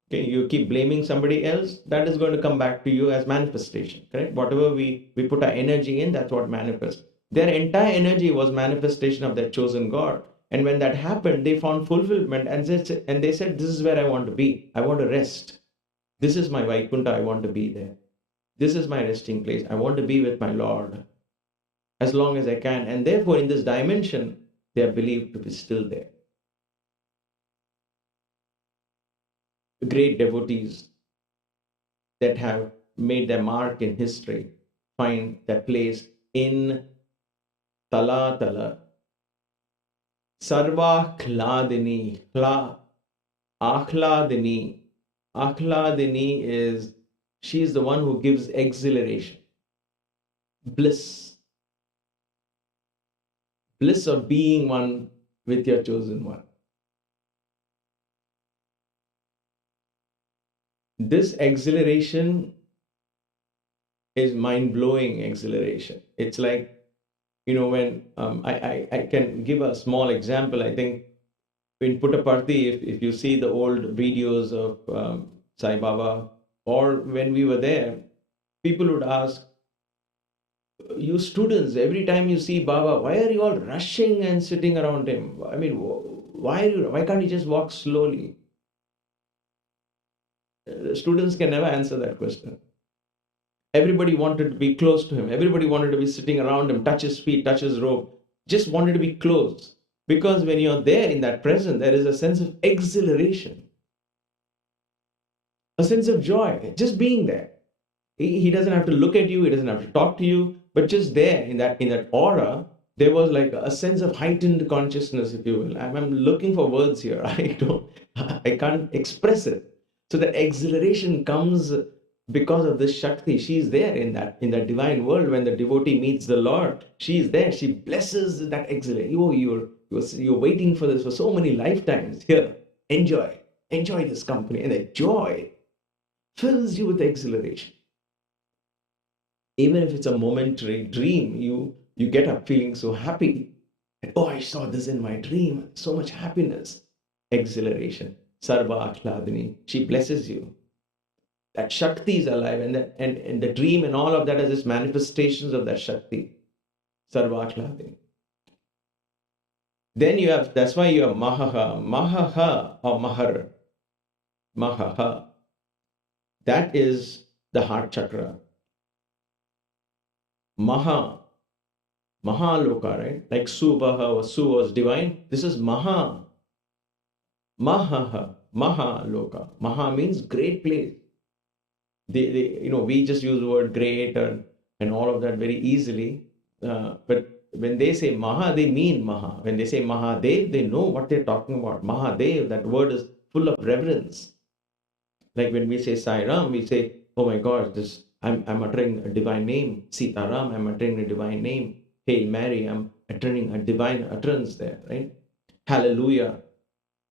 Okay, you keep blaming somebody else, that is going to come back to you as manifestation, correct? Whatever we put our energy in, that's what manifests. Their entire energy was manifestation of their chosen God. And when that happened, they found fulfillment, and they said, "This is where I want to be. I want to rest. This is my Vaikuntha. I want to be there. This is my resting place. I want to be with my Lord as long as I can." And therefore, in this dimension, they are believed to be still there. great devotees that have made their mark in history find their place in Tala Tala. Sarva Khladini. Akhladini. Akhladini is, she is the one who gives exhilaration, bliss. Bliss of being one with your chosen one. This exhilaration is mind-blowing exhilaration. It's like, when I can give a small example. I think in Puttaparthi, if you see the old videos of Sai Baba, or when we were there, people would ask, you students, every time you see Baba, why are you all rushing and sitting around him? I mean, why can't you just walk slowly? Students can never answer that question. Everybody wanted to be close to him. Everybody wanted to be sitting around him, touch his feet, touch his robe. Just wanted to be close. Because when you're there in that presence, there is a sense of exhilaration, a sense of joy, just being there. He doesn't have to look at you, he doesn't have to talk to you, but just there in that aura, there was like a sense of heightened consciousness, if you will. I'm looking for words here. I can't express it. So the exhilaration comes because of this Shakti. She's there in that divine world. When the devotee meets the Lord, she's there. She blesses that exhilaration. You're waiting for this for so many lifetimes. Here, enjoy this company, and the joy fills you with exhilaration. Even if it's a momentary dream, you get up feeling so happy. Oh, I saw this in my dream. So much happiness, exhilaration. Sarva Akhladini. She blesses you. That Shakti is alive, and the dream and all of that is just manifestations of that Shakti. Sarva Akhladini. Then that's why you have Mahaha or Mahar. Mahaha. That is the heart chakra. Loka, right? Like Subaha or Su was divine. This is Mahaha. Loka. Maha means great place. We just use the word great and all of that very easily. But when they say Maha, they mean Maha. When they say Mahadev, they know what they're talking about. Mahadev, that word is full of reverence. Like when we say Sai Ram, we say, oh my God, I'm uttering a divine name. Sita Ram, I'm uttering a divine name. Hail Mary, I'm uttering a divine utterance there, right? Hallelujah.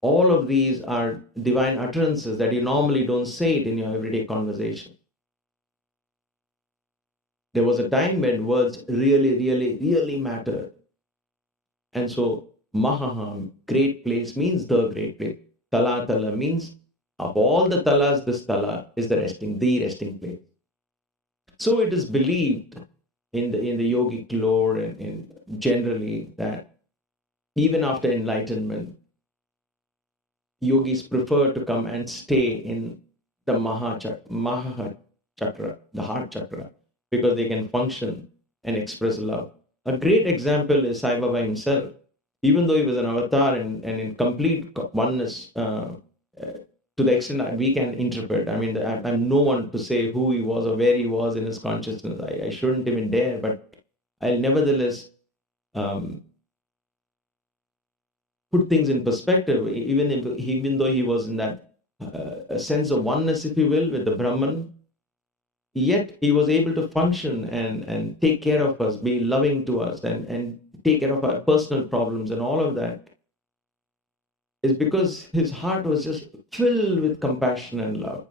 All of these are divine utterances that you normally don't say it in your everyday conversation. There was a time when words really, really, really mattered. And so Mahaham, great place, means the great place. Tala Tala means of all the talas, this tala is the resting place. So it is believed in the yogic lore and generally that even after enlightenment, yogis prefer to come and stay in the Maha chakra, the heart chakra, because they can function and express love. A great example is Sai Baba himself. Even though he was an avatar and in complete oneness, to the extent that we can interpret. I mean, I'm no one to say who he was or where he was in his consciousness. I shouldn't even dare, but I'll nevertheless put things in perspective. Even though he was in that sense of oneness, if you will, with the Brahman, yet he was able to function and take care of us, be loving to us, and take care of our personal problems and all of that. Is because his heart was just filled with compassion and love,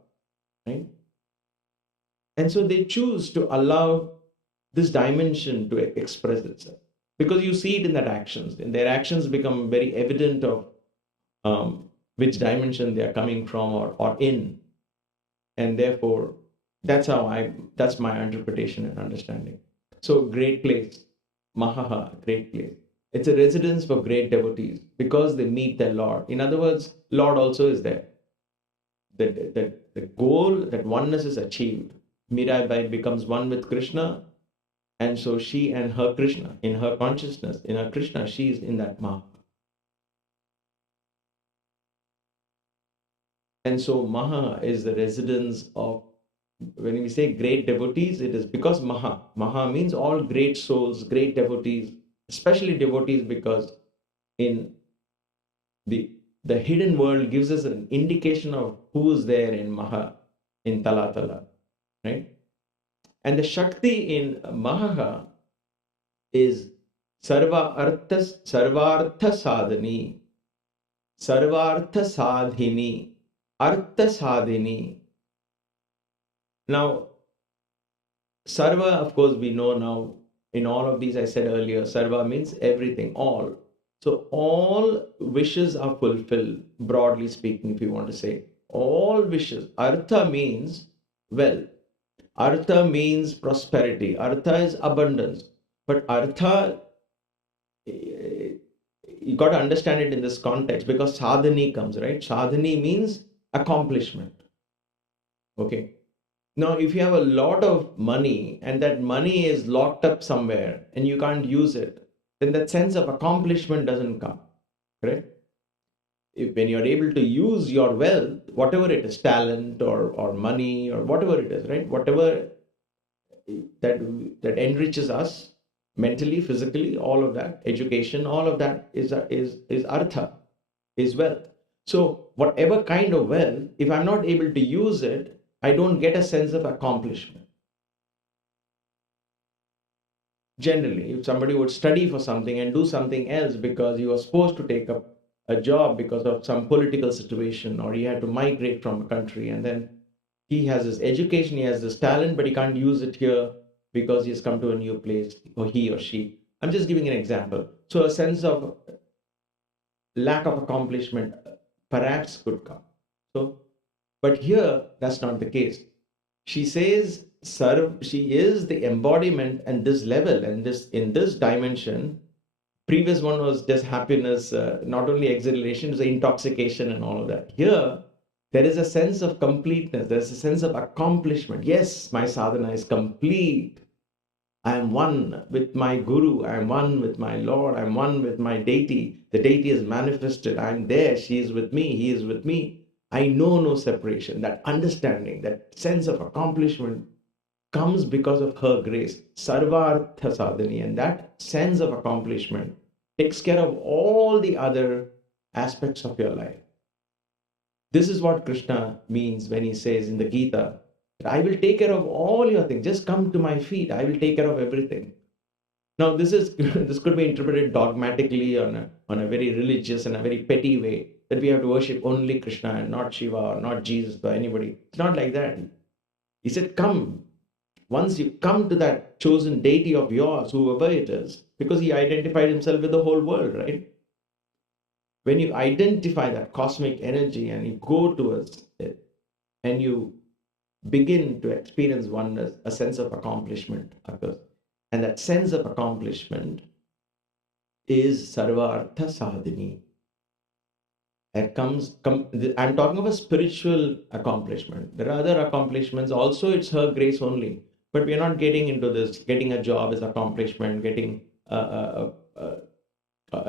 right? And so they choose to allow this dimension to express itself, because you see it in their actions. And their actions become very evident of which dimension they are coming from or in. And therefore, that's my interpretation and understanding. So great place, Mahaha, great place. It's a residence for great devotees because they meet their Lord. In other words, Lord also is there. The goal, that oneness is achieved. Mirabai becomes one with Krishna, and so she and her Krishna, in her consciousness, in her Krishna, she is in that Maha. And so Maha is the residence of, when we say great devotees, it is because Maha. Maha means all great souls, great devotees, especially devotees, because in the hidden world gives us an indication of who is there in Maha, in Talatala, right? And the Shakti in Maha is Sarvartha Sadhani, Sarvartha Sadhini, Artha Sadhini. Now, Sarva, of course, we know now, in all of these, I said earlier, Sarva means everything, all. So all wishes are fulfilled, broadly speaking, if you want to say. All wishes. Artha means wealth. Artha means prosperity. Artha is abundance. But Artha, you got to understand it in this context, because sadhani comes, right? Sadhani means accomplishment. Okay. Now, if you have a lot of money and that money is locked up somewhere and you can't use it, then that sense of accomplishment doesn't come, correct? When you're able to use your wealth, whatever it is, talent or money or whatever it is, right? Whatever that enriches us mentally, physically, all of that, education, all of that is artha, is wealth. So whatever kind of wealth, if I'm not able to use it, I don't get a sense of accomplishment. Generally, if somebody would study for something and do something else because he was supposed to take up a job because of some political situation, or he had to migrate from a country, and then he has his education, he has this talent, but he can't use it here because he's come to a new place, or he or she. I'm just giving an example. So a sense of lack of accomplishment perhaps could come. So, but here that's not the case. She says she is the embodiment and this level and this in this dimension. Previous one was just happiness, not only exhilaration, it was intoxication and all of that. Here, there is a sense of completeness. There's a sense of accomplishment. Yes, my sadhana is complete. I am one with my Guru. I am one with my Lord. I am one with my deity. The deity is manifested. I am there. She is with me. He is with me. I know no separation. That understanding, that sense of accomplishment comes because of her grace. Sarvartha sadhani. And that sense of accomplishment takes care of all the other aspects of your life. This is what Krishna means when he says in the Gita, I will take care of all your things. Just come to my feet. I will take care of everything. Now, this could be interpreted dogmatically on a very religious and a very petty way, that we have to worship only Krishna and not Shiva or not Jesus or anybody. It's not like that. He said, come. Once you come to that chosen deity of yours, whoever it is, because he identified himself with the whole world, right? When you identify that cosmic energy and you go towards it and you begin to experience oneness, a sense of accomplishment occurs. And that sense of accomplishment is Sarvartha Sadhini. I'm talking of a spiritual accomplishment. There are other accomplishments. Also, it's her grace only. But we are not getting into this. Getting a job is accomplishment. Getting a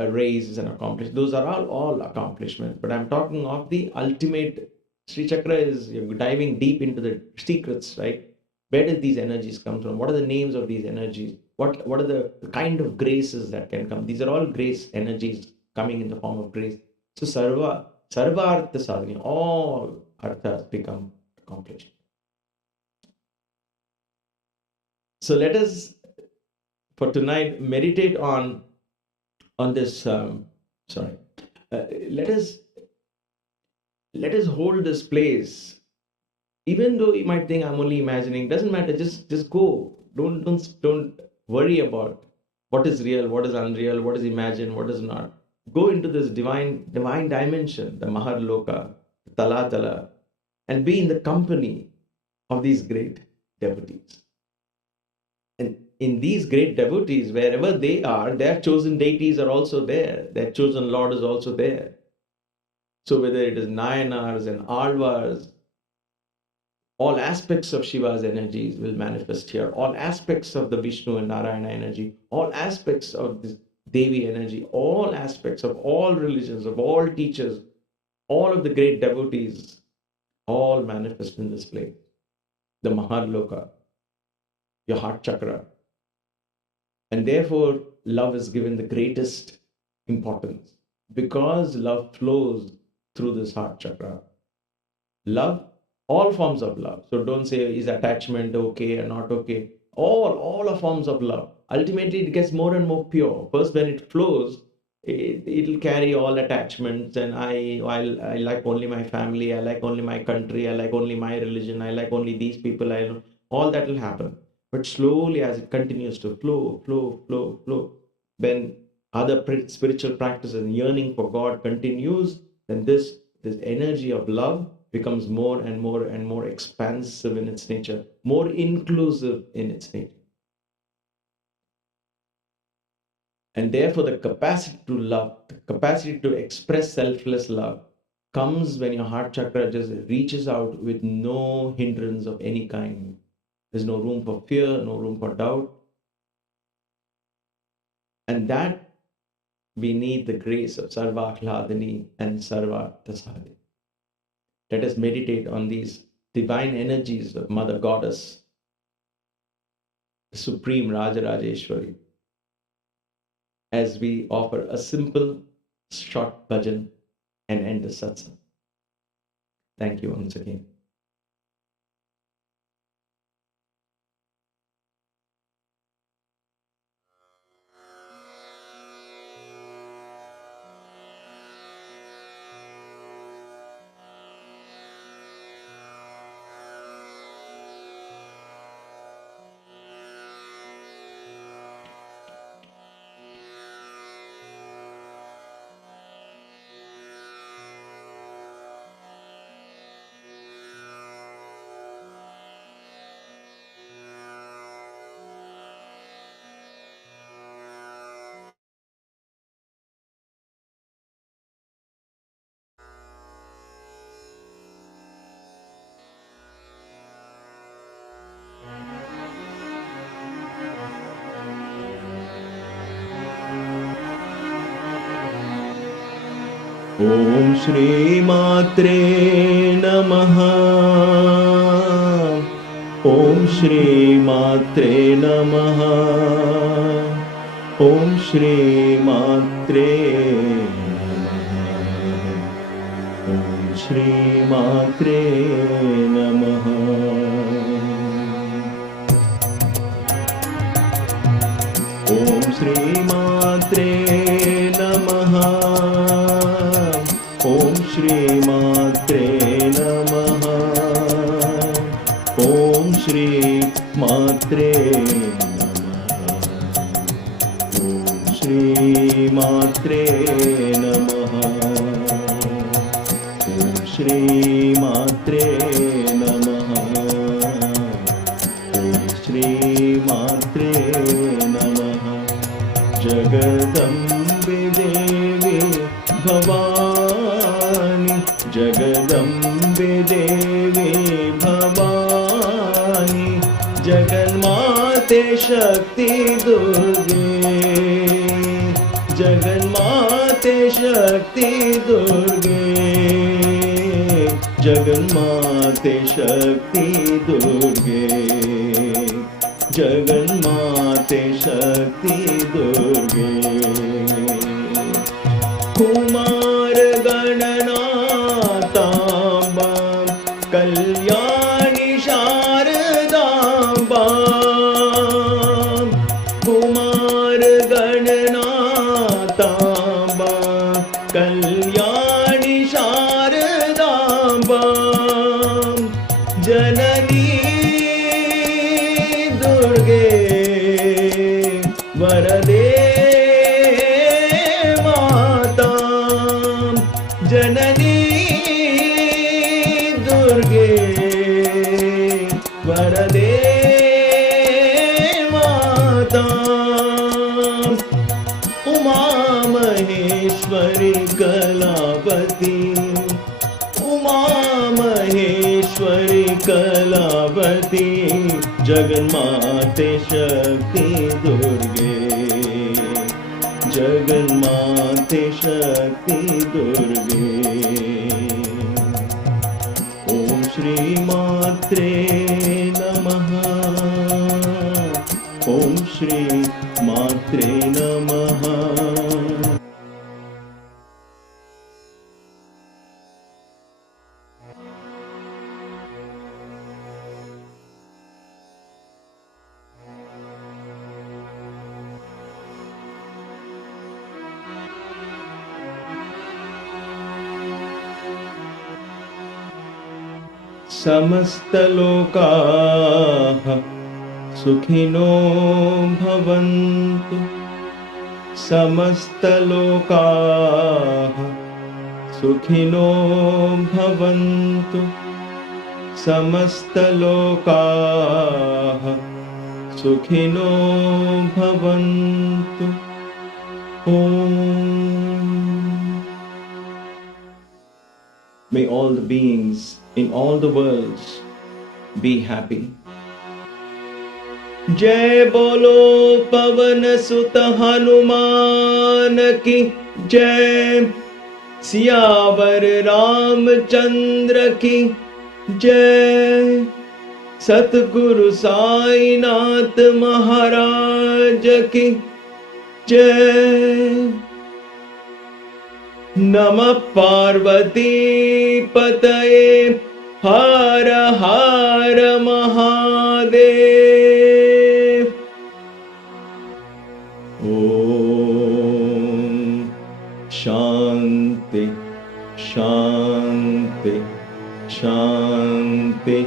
raise is an accomplishment. Those are all accomplishments. But I'm talking of the ultimate. Sri Chakra is diving deep into the secrets, right? Where did these energies come from? What are the names of these energies? What are the kind of graces that can come? These are all grace energies coming in the form of grace. So sarva artha sadhani, all arthas become accomplished. So let us, for tonight, meditate on this. Let us hold this place. Even though you might think I'm only imagining, doesn't matter. Just go. Don't worry about what is real, what is unreal, what is imagined, what is not. Go into this divine dimension, the Mahar Loka, Talatala, and be in the company of these great devotees. And in these great devotees, wherever they are, their chosen deities are also there. Their chosen Lord is also there. So whether it is Nayanars and Alvars, all aspects of Shiva's energies will manifest here. All aspects of the Vishnu and Narayana energy, all aspects of this Devi energy, all aspects of all religions, of all teachers, all of the great devotees all manifest in this place. The Loka, your heart chakra. And therefore, love is given the greatest importance because love flows through this heart chakra. Love, all forms of love. So don't say, is attachment okay or not okay? All are forms of love. Ultimately, it gets more and more pure. First, when it flows, it'll carry all attachments, and I like only my family, I like only my country, I like only my religion, I like only these people, I know. All that will happen. But slowly, as it continues to flow, when other spiritual practices and yearning for God continues, then this energy of love becomes more and more expansive in its nature, more inclusive in its nature. And therefore, the capacity to love, the capacity to express selfless love comes when your heart chakra just reaches out with no hindrance of any kind. There's no room for fear, no room for doubt. And that we need the grace of Sarva Hladini and Sarva Tasadi. Let us meditate on these divine energies of Mother Goddess, the Supreme Rajarajeshwari, as we offer a simple, short bhajan and end the satsang. Thank you once again. Om Shri Matre Namaha. Om Shri Matre Namaha. Om Shri Matre Namaha. Om Shri Matre Namaha. Om Shri Matre Namaha. Om Shri Matre Namaha. Om Shri Matre Namaha. Om Shri Matre Namaha. Om Shri Matre Namaha. Om Shri Matre Namaha. Jagadambe Devi Bhavani, Jagadambe Devi Bhavani, Jaganmate Shakti Durge, Jaganmate Shakti Durge, Jaganmate Shakti Durge, Jaganmate Shakti Durge. Kumar Gananatamba Kalyani Sharadamba. Kumar Gananatamba Kalyani Sharadamba. Janani Durge Varade Janani Durge Varade Mata. Uma Maheshwari Kalapati, Uma Maheshwari Kalapati, Jaganmate Shakti Durge, Jaganmate Shakti Durge. Om मात्रे नमः। ॐ श्री मात्रे नमः। समस्तलोकाः सुखिनो भवन्तु। समस्तलोकाः सुखिनो भवन्तु। समस्तलोकाः सुखिनो भवन्तु। ॐ। May all the beings in all the worlds be happy. जय बोलो पवन सुत हनुमान की जय। सियावर रामचंद्र की जय। सतगुरु साईनाथ महाराज की जय। नमः पार्वती पतये हर हर महादेव। ओम शांति शांति शांति।